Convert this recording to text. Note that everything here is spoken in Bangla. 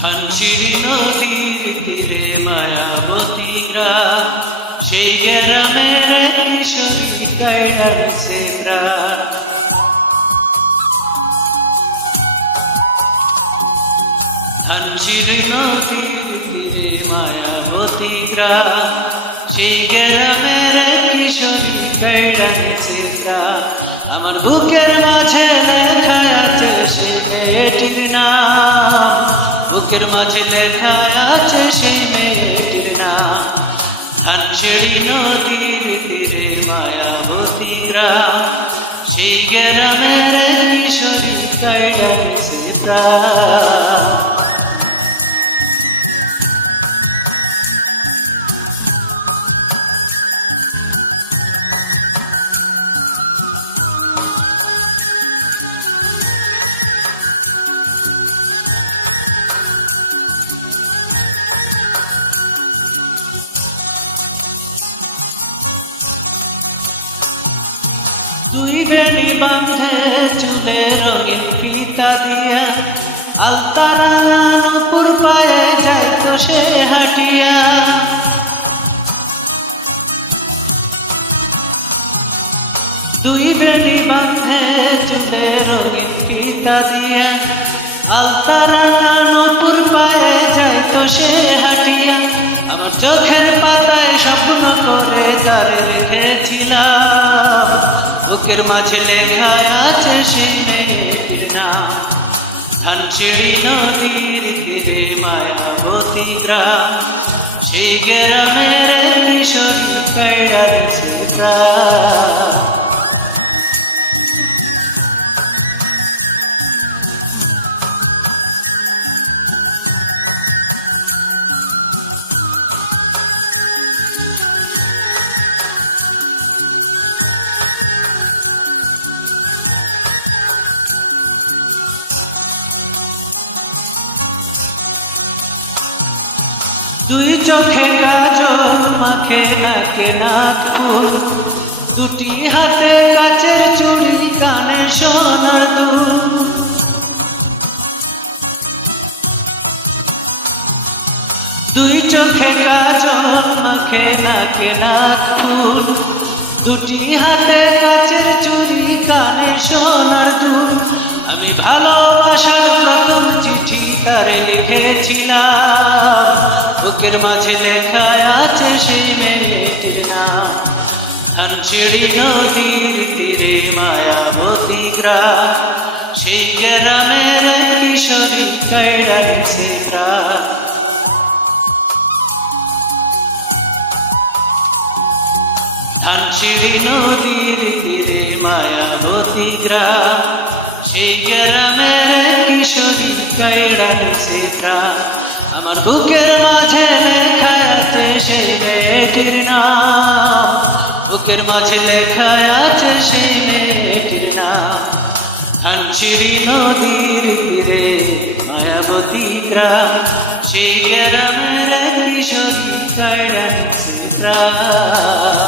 ধানসিঁড়ি নদীর তীরে মায়াবতী গ্রাম, সেই গ্রামের কিশোরী গাইড়াছে প্রাণ। ধানসিঁড়ি নদীর তীরে মায়াবতী গ্রাম, সেই গ্রামের কিশোরী গাইড়াছে প্রাণ। আমার বুকের মাঝে লেখা আছে সেই মেয়েটির নাম, বুকের মাঝে লেখা আছে সেই মেয়েটির নাম। ধানসিঁড়ি নদীর তীরে মায়াবতী গ্রাম, সেই গ্রামের কিশোরী গাইড়াছে প্রাণ। দুই বেণী বাঁধে চুলে রঙিন ফিতা দিয়া, আলতারা নূপুর পায়ে যাইতো সে হাঁটিয়া। দুই বেণী বাঁধে চুলে রঙিন ফিতা দিয়া, আলতারা নূপুর পায়ে যাইতো সে হাঁটিয়া। আমার চোখের পাতায় স্বপ্ন করে তারে রেখেছিলাম, বুকের মাঝে লেখা আছে সেই মেয়েটির নাম। ধানসিঁড়ি নদীর তীরে মায়াবতী গ্রাম, সেই গ্রামের কিশোরী গাইড়াছে প্রাণ। দুই চোখে কাজল মাখে নাকে নাকফুল, দুটি হাতে কাচের চুড়ি কানে সোনার দুল। দুই চোখে কাজল মাখে নাকে নাকফুল, দুটি হাতে কাচের চুড়ি কানে সোনার দুল। আমি ভালোবাসার প্রথম চিঠি তারে লিখেছিলাম, বুকের মাঝে লেখা আছে সেই মেয়েটির নাম। ধানসিঁড়ি নদীর তীরে মায়াবতী গ্রাম, সেই গ্রামের কিশোরী গাইড়াছে প্রাণ। ধানসিঁড়ি নদীর তীরে মায়াবতী গ্রাম, সেই গ্রামের কিশোরী গাইড়াছে প্রাণ। আমার বুকের মাঝে লেখা আছে সেই মেয়েটির নাম, বুকের মাঝে লেখা আছে সেই মেয়েটির নাম। ধানসিঁড়ি নদীর তীরে মায়াবতী গ্রাম, সেই গ্রামের কিশোরী গাইড়াছে প্রাণ।